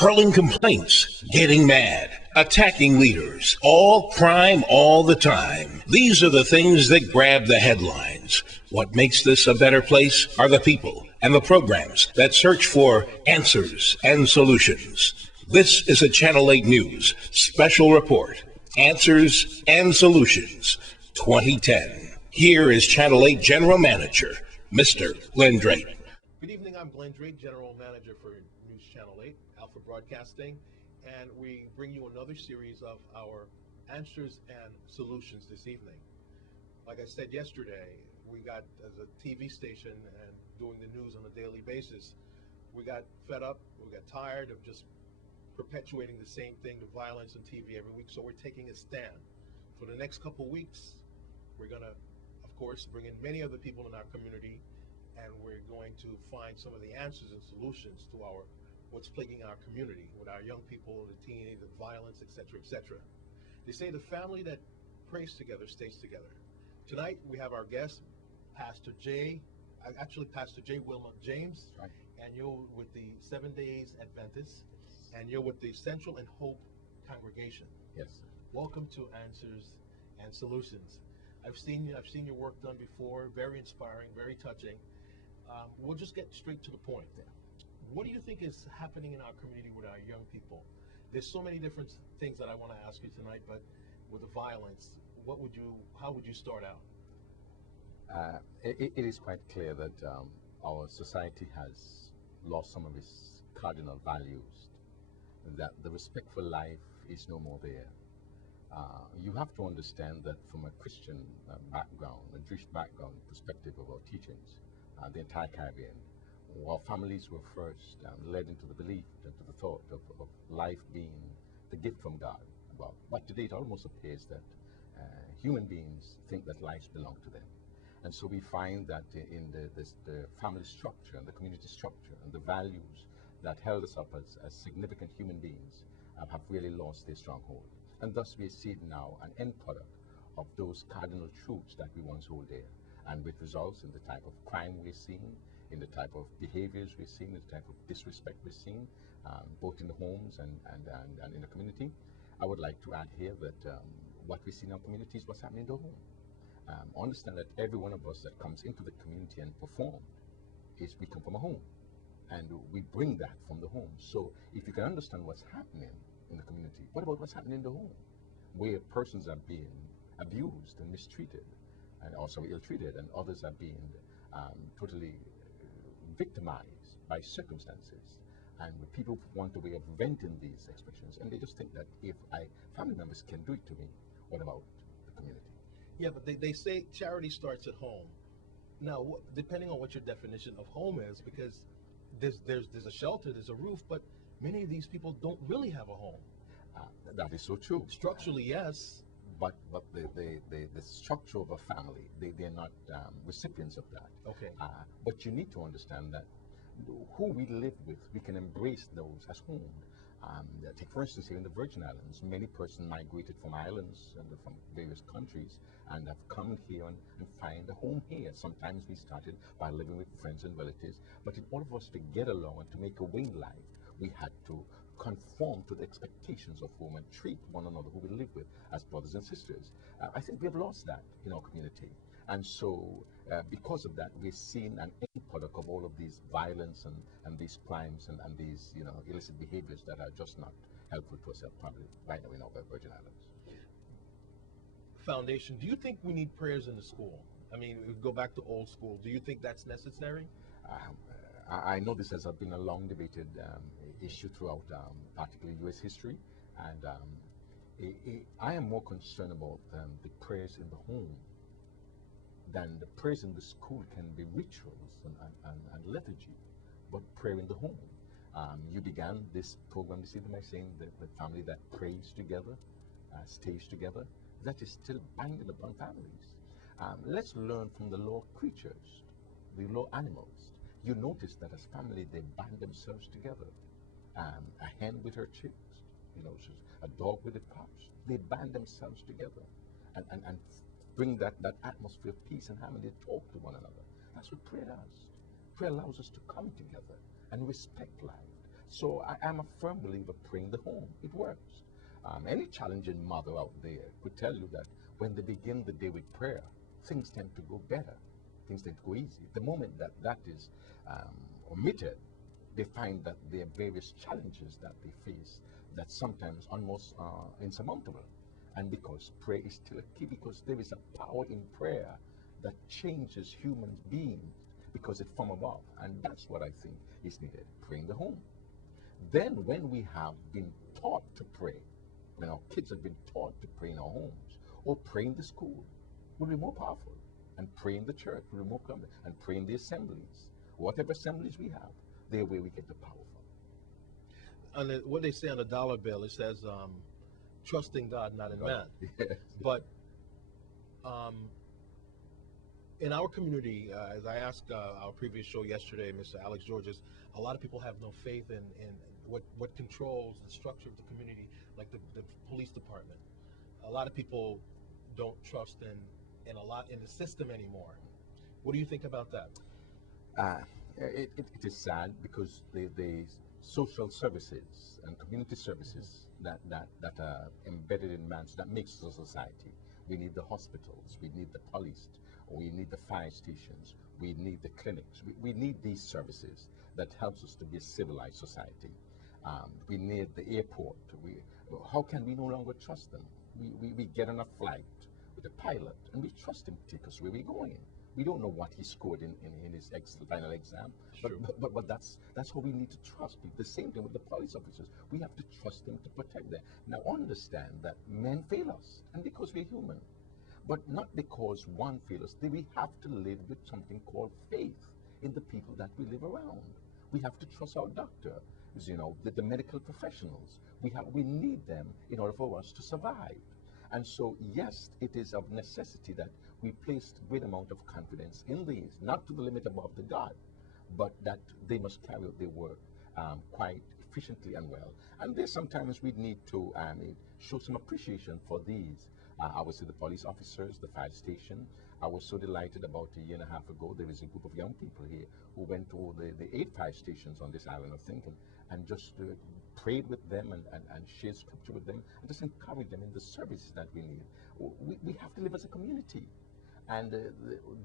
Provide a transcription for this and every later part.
hurling complaints, getting mad, attacking leaders, all crime all the time. These are the things that grab the headlines. What makes this a better place are the people and the programs that search for answers and solutions. This is a Channel 8 News special report, Answers and Solutions 2010. Here is Channel 8 General Manager, Mr. Glenn Drake. Good evening, I'm Glenn Drake, General Manager for News Channel 8, Alpha Broadcasting, and we bring you another series of our Answers and Solutions this evening. Like I said yesterday, we got, as a TV station and doing the news on a daily basis, we got fed up, we got tired of just perpetuating the same thing, the violence on TV every week, so we're taking a stand. For the next couple weeks, we're going to, of course, bring in many other people in our community, and we're going to find some of the answers and solutions to what's plaguing our community with our young people, the teenagers, the violence, etc., etc. They say the family that prays together stays together. Tonight we have our guest, Pastor J. Wilmoth James, right. And you're with the 7 Days Adventists, and you're with the Central and Hope Congregation. Yes. Welcome to Answers and Solutions. I've seen your work done before. Very inspiring, very touching. We'll just get straight to the point. What do you think is happening in our community with our young people? There's so many different things that I want to ask you tonight, but with the violence, how would you start out? It is quite clear that our society has lost some of its cardinal values, that the respect for life is no more there. You have to understand that from a Christian background, a Jewish background perspective of our teachings, the entire Caribbean, our families were first led into the belief, into the thought of life being the gift from God. But today it almost appears that human beings think that lives belong to them. And so we find that in the family structure and the community structure and the values that held us up as significant human beings have really lost their stronghold. And thus we see now an end product of those cardinal truths that we once hold dear, and which results in the type of crime we're seeing, in the type of behaviors we're seeing, the type of disrespect we're seeing, both in the homes and in the community. I would like to add here that what we see in our community is what's happening in the home. Understand that every one of us that comes into the community and perform we come from a home, and we bring that from the home. So if you can understand what's happening in the community, what about what's happening in the home, where persons are being abused and mistreated, and also ill-treated, and others are being totally victimized by circumstances, and people want a way of venting these expressions, and they just think that if family members can do it to me, what about the community? Yeah, but they say charity starts at home. Now, depending on what your definition of home is, because there's a shelter, there's a roof, but many of these people don't really have a home. That is so true. Structurally, yes. But the structure of a family, they're not recipients of that. Okay. But you need to understand that who we live with, we can embrace those as home. Take for instance here in the Virgin Islands, many persons migrated from islands and from various countries and have come here and find a home here. Sometimes we started by living with friends and relatives, but in order for us to get along and to make a way in life, we had to conform to the expectations of home and treat one another who we live with as brothers and sisters. I think we have lost that in our community. And so because of that, we're seeing an end product of all of these violence and these crimes and these illicit behaviors that are just not helpful to us probably right now in our Virgin Islands. Foundation, do you think we need prayers in the school? I mean, we go back to old school. Do you think that's necessary? I know this has been a long debated issue throughout particularly U.S. history, and I am more concerned about the prayers in the home than the prayers in the school. Can be rituals and liturgy, but prayer in the home. You began this program this evening by saying that the family that prays together, stays together, that is still binding upon families. Let's learn from the lower creatures, the lower animals. You notice that as family, they bind themselves together. A hen with her chicks, a dog with the pups. They bind themselves together and bring that atmosphere of peace and harmony. They talk to one another. That's what prayer does. Prayer allows us to come together and respect life. So I'm a firm believer praying the home. It works. Any challenging mother out there could tell you that when they begin the day with prayer, things tend to go better. Things tend to go easy. The moment that that is omitted, they find that there are various challenges that they face that sometimes almost insurmountable. And because prayer is still a key, because there is a power in prayer that changes human beings because it's from above. And that's what I think is needed, praying the home. Then when we have been taught to pray, when our kids have been taught to pray in our homes, or pray in the school, will be more powerful. And pray in the church will be more common. And pray in the assemblies. Whatever assemblies we have, they're where we get the power from. And what they say on the dollar bill, it says, trusting God, not in man. Yes. But in our community, as I asked our previous show yesterday, Mr. Alex Georges, a lot of people have no faith in what controls the structure of the community, like the police department. A lot of people don't trust in the system anymore. What do you think about that? It is sad because the social services and community services that are embedded in man, that makes a society. We need the hospitals, we need the police, we need the fire stations, we need the clinics. We need these services that helps us to be a civilized society. We need the airport. How can we no longer trust them? We get on a flight with a pilot and we trust him to take us where we're going. We don't know what he scored in his final exam, but that's how we need to trust people. The same thing with the police officers. We have to trust them to protect them. Now understand that men fail us, and because we're human, but not because one fails us. We have to live with something called faith in the people that we live around. We have to trust our doctor, the medical professionals. We need them in order for us to survive. And so, yes, it is of necessity that we place great amount of confidence in these, not to the limit above the God, but that they must carry out their work quite efficiently and well. And there's sometimes we need to show some appreciation for these. I would say the police officers, the fire station. I was so delighted about a year and a half ago, there is a group of young people here who went to the 8 fire stations on this island of Thinking and just prayed with them and shared scripture with them and just encouraged them in the services that we need. We have to live as a community. And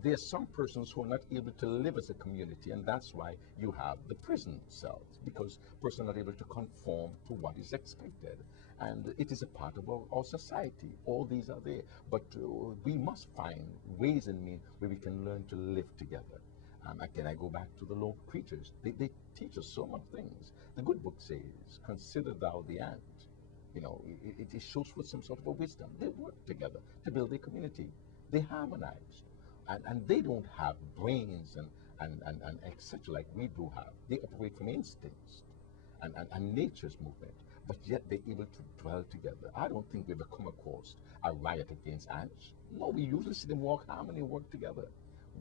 there are some persons who are not able to live as a community, and that's why you have the prison cells, because persons are not able to conform to what is expected. And it is a part of our society. All these are there. But we must find ways and means where we can learn to live together. Again, I go back to the low creatures. They teach us so much things. The good book says, consider thou the ant. It shows with some sort of a wisdom. They work together to build a community. They harmonize. And they don't have brains and etc. like we do have. They operate from instincts and nature's movement. But yet they're able to dwell together. I don't think we've ever come across a riot against ants. No, we usually see them walk harmony, work together.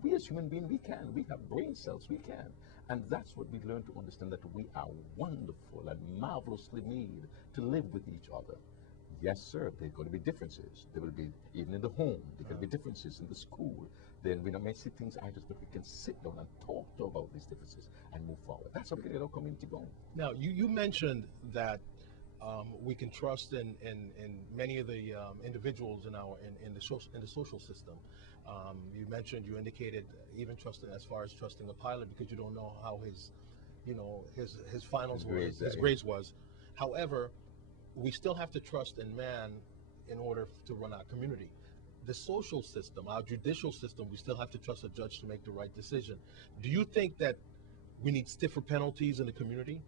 We as human beings, we can. We have brain cells, we can. And that's what we learn to understand, that we are wonderful and marvelously made to live with each other. Yes, sir, there are going to be differences. There will be, even in the home, there can be differences in the school. Then we may see things I just, but we can sit down and talk about these differences and move forward. That's how we get our community going. Now, you mentioned that we can trust in many of the individuals in the social system. You indicated even trusting, as far as trusting a pilot, because you don't know how his finals were, his grades was. However, we still have to trust in man in order to run our community. The social system, our judicial system, we still have to trust a judge to make the right decision. Do you think that we need stiffer penalties in the community?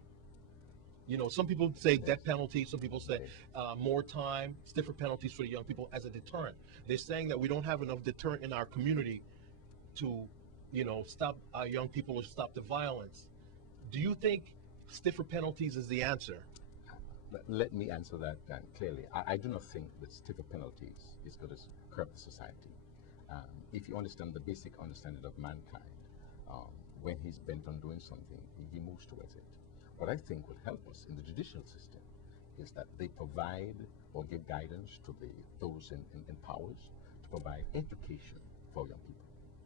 Some people say death penalty, some people say more time, stiffer penalties for the young people as a deterrent. They're saying that we don't have enough deterrent in our community to, stop our young people or stop the violence. Do you think stiffer penalties is the answer? Let me answer that clearly. I do not think that stiffer penalties is going to curb the society. If you understand the basic understanding of mankind, when he's bent on doing something, he moves towards it. What I think will help us in the judicial system is that they provide or give guidance to those in powers to provide education for young people.